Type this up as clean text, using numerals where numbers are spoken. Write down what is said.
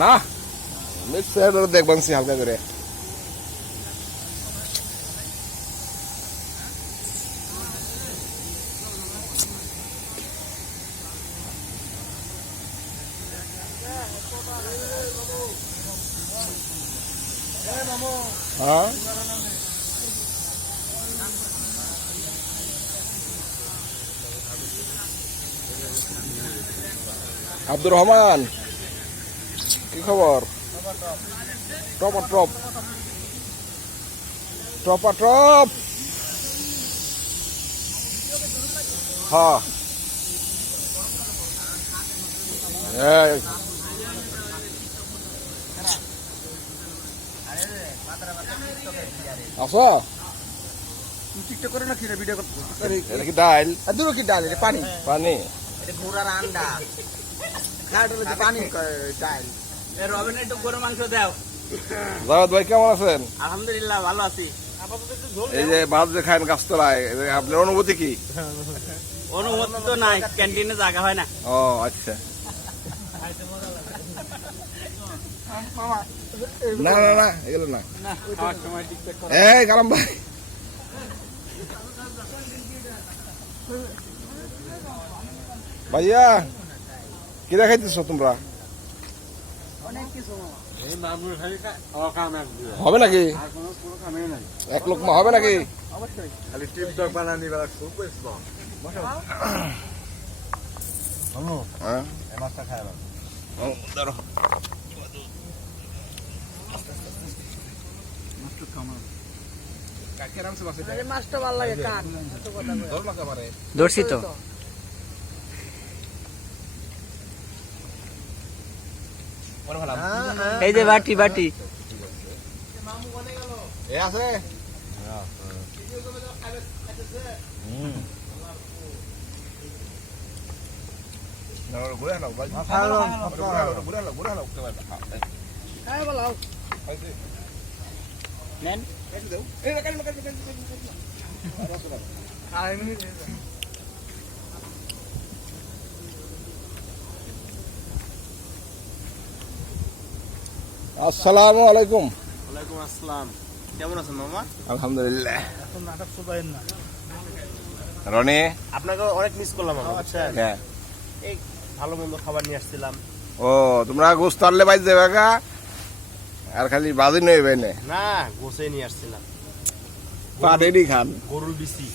না মিক্সার দেখবেন হালকা করে। হ্যাঁ আব্দুর রহমান কি খবর? টপ টপ টপ টপ হ্যাঁ আচ্ছা টিকটক করে না কিনা ভিডিও করতে? এটা কি ডাল? দূর কি ডাল? এটা পানি পানি এটা ঘোড়ার আন্ডা খাওয়া পানি ডাল। রবিন একটু গরু মাংস দাও। জাভেদ ভাই কেমন আছেন? আলহামদুলিল্লাহ ভালো আছি। এই যে মাছ যে খান গাছতলায় আপনার অনুভূতি কি? অনুমতি তো নাই, ক্যান্টিনে জায়গা হয় না। ও আচ্ছা না না না এগুলো না। এই কালাম ভাই ভাইয়া কি দেখাইতেছ তোমরা? হবে নাকি এক লোকমা হবে নাকি? খালি টিকটক বানানি বেলা খুব বেশি হ্যাঁ এই মাছটা খাই না। ও দাঁড়ো মাছটা ভালো লাগে কার ধরছি তো এই যে বাটি বাটি এ আছে ঘুরে নাও ভাই ঘুরে নাও নেন আসসালামু আলাইকুম। ওয়ালাইকুম আসসালাম। কেমন আছেন মামা? আলহামদুলিল্লাহ। এখন নাটক শুধাইন না রনি আপনাকে অনেক মিস করলাম মামা, বুঝছেন? হ্যাঁ এই ভালো মন্দ খাবার নিয়ে আসছিলাম। ও তোমরা গোস্ত আনলে বাইর যাবে গা আর খালি বাজি নইবে না না গোসে নিয়ে আসছিলাম। পাটেরই খান। গরুর বিসি